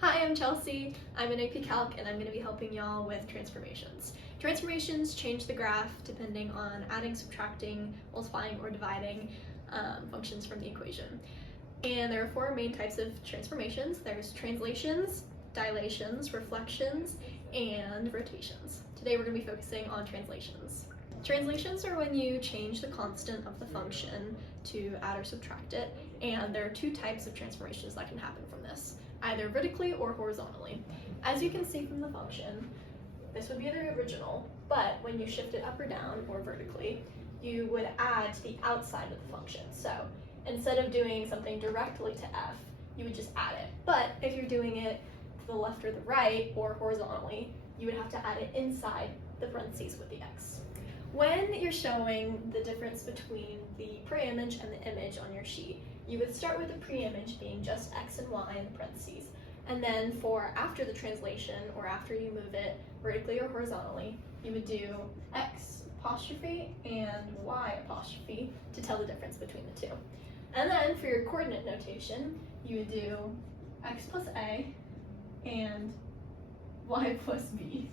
Hi, I'm Chelsea. I'm an AP Calc and I'm going to be helping y'all with transformations. Transformations change the graph depending on adding, subtracting, multiplying, or dividing functions from the equation. And there are four main types of transformations. There's translations, dilations, reflections, and rotations. Today we're going to be focusing on translations. Translations are when you change the constant of the function to add or subtract it, and there are two types of transformations that can happen from this, either vertically or horizontally. As you can see from the function, this would be the original, but when you shift it up or down or vertically, you would add to the outside of the function. So instead of doing something directly to f, you would just add it. But if you're doing it to the left or the right or horizontally, you would have to add it inside the parentheses with the x. When you're showing the difference between the preimage and the image on your sheet, you would start with the preimage being just x and y in the parentheses, and then for after the translation or after you move it vertically or horizontally, you would do x apostrophe and y apostrophe to tell the difference between the two. And then for your coordinate notation, you would do x plus a and y plus b.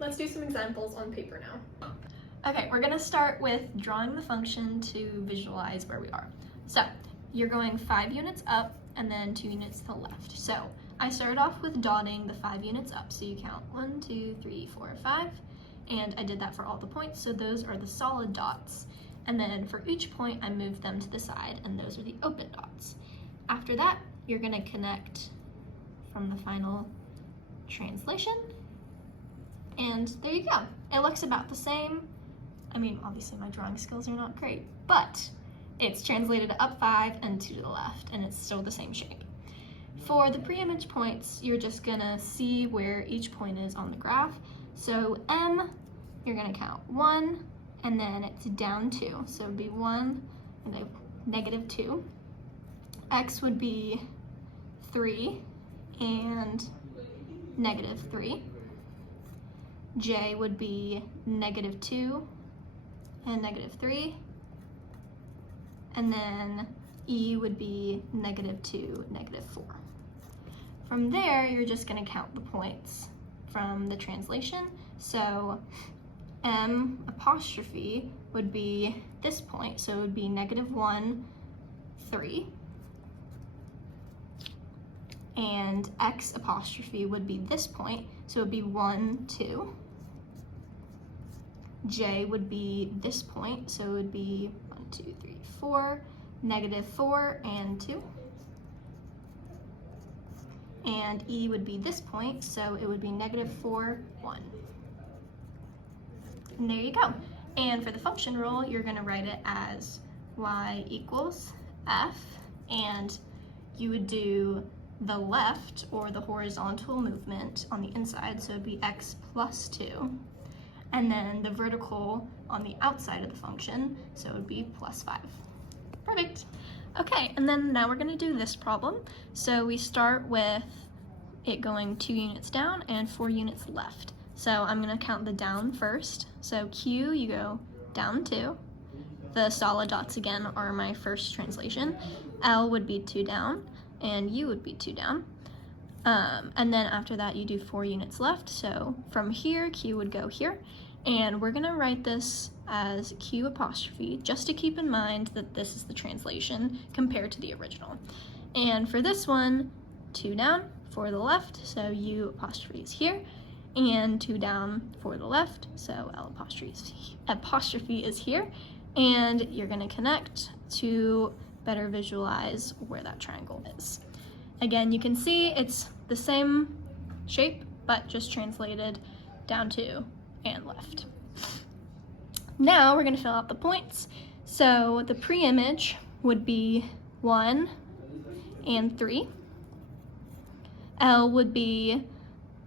Let's do some examples on paper now. Okay, we're gonna start with drawing the function to visualize where we are. So you're going 5 units up and then 2 units to the left. So I started off with dotting the 5 units up. So you count 1, 2, 3, 4, 5, and I did that for all the points. So those are the solid dots. And then for each point, I moved them to the side, and those are the open dots. After that, you're gonna connect from the final translation. And there you go. It looks about the same. I mean, obviously my drawing skills are not great, but it's translated up 5 and 2 to the left, and it's still the same shape. For the preimage points, you're just gonna see where each point is on the graph. So M, you're gonna count 1, and then it's down 2. So it would be 1 and then negative 2. X would be 3 and negative 3. J would be negative 2 and negative 3. And then E would be negative 2, negative 4. From there, you're just going to count the points from the translation. So M apostrophe would be this point, so it would be negative 1, 3. And X apostrophe would be this point, so it would be 1, 2. J would be this point, so it would be 1, 2, 3, 4, negative 4 and 2. And E would be this point, so it would be negative 4, 1. And there you go. And for the function rule, you're going to write it as y equals f, and you would do the left or the horizontal movement on the inside, so it would be x plus 2. And then the vertical on the outside of the function, so it would be plus 5. Perfect. Okay, and then now we're going to do this problem. So we start with it going 2 units down and 4 units left. So I'm going to count the down first. So Q, you go down 2. The solid dots again are my first translation. L would be 2 down, and U would be 2 down. And then after that you do 4 units left, so from here Q would go here, and we're gonna write this as Q apostrophe just to keep in mind that this is the translation compared to the original. And for this one, 2 down for the left, so U apostrophe is here, and 2 down for the left, so L apostrophe is here, and you're gonna connect to better visualize where that triangle is. Again, you can see it's the same shape, but just translated down 2 and left. Now we're going to fill out the points. So the preimage would be 1 and 3. L would be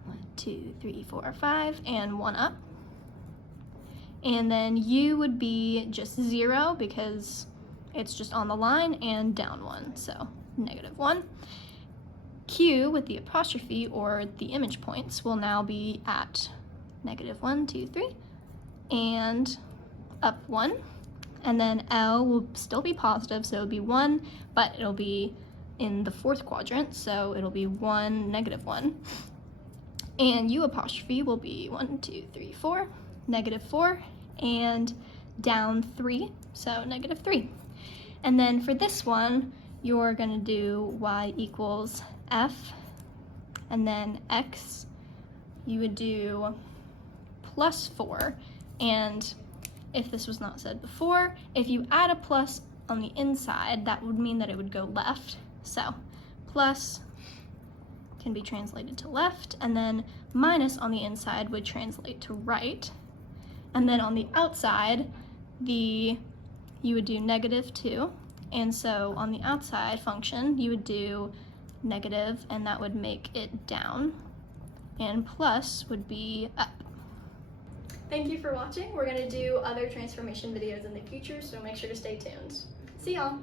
1, 2, 3, 4, 5, and 1 up. And then U would be just 0 because it's just on the line, and down 1, so negative 1. Q with the apostrophe or the image points will now be at negative 1, 2, 3, and up 1. And then L will still be positive, so it'll be 1, but it'll be in the fourth quadrant, so it'll be 1, -1. And U apostrophe will be 1, 2, 3, 4, -4, and down 3, so -3. And then for this one, you're gonna do y equals f, and then x, you would do +4. And if this was not said before, if you add a plus on the inside, that would mean that it would go left. So plus can be translated to left, and then minus on the inside would translate to right. And then on the outside, you would do -2. And so on the outside function, you would do negative, and that would make it down. And plus would be up. Thank you for watching. We're going to do other transformation videos in the future, so make sure to stay tuned. See y'all!